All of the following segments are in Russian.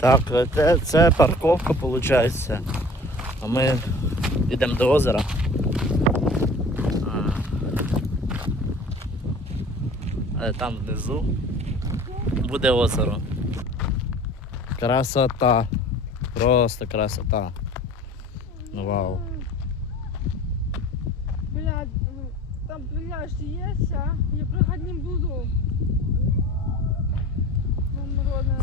Так, це, це парковка виходить. А ми йдемо до озера. А. Але там внизу буде озеро. Красота. Просто красота. Ну, Вау. Блядь, там пляж есть, а? Я прыгать не буду. Вам народная.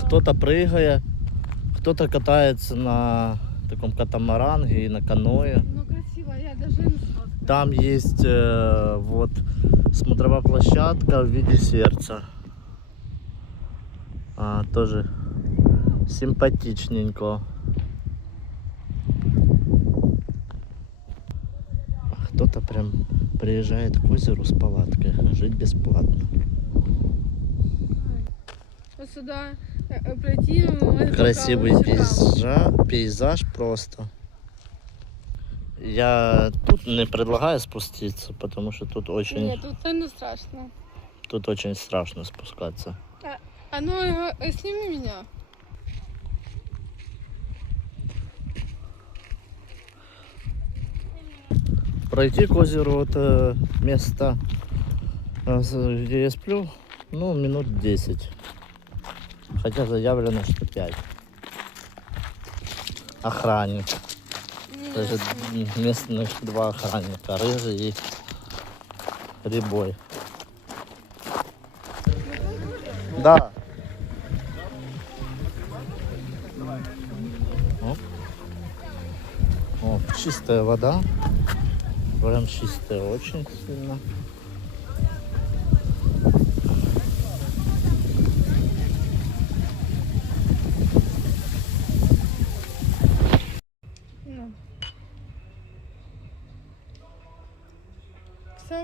Кто-то катається на таком катамаранге и на каное. Ну красиво, я даже не сфоткаю. Там есть э, вот смотровая площадка в виде сердца. А, тоже симпатичненько. А Кто-то прям приезжает к озеру с палаткой. Жить бесплатно. Вот сюда пройти. Красивый пейзаж, пейзаж просто. Я тут не предлагаю спуститься, потому что тут очень, Нет, тут не страшно. тут очень страшно спускаться. А ну э, э, сними меня. Пройти к озеру это место, э, где я сплю, ну, минут 10. Хотя заявлено, что 5. Охранник. Даже местных два охранника, рыжий и рябой. Да. О, чистая вода. Прям чистая очень сильно. আছে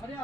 Hadi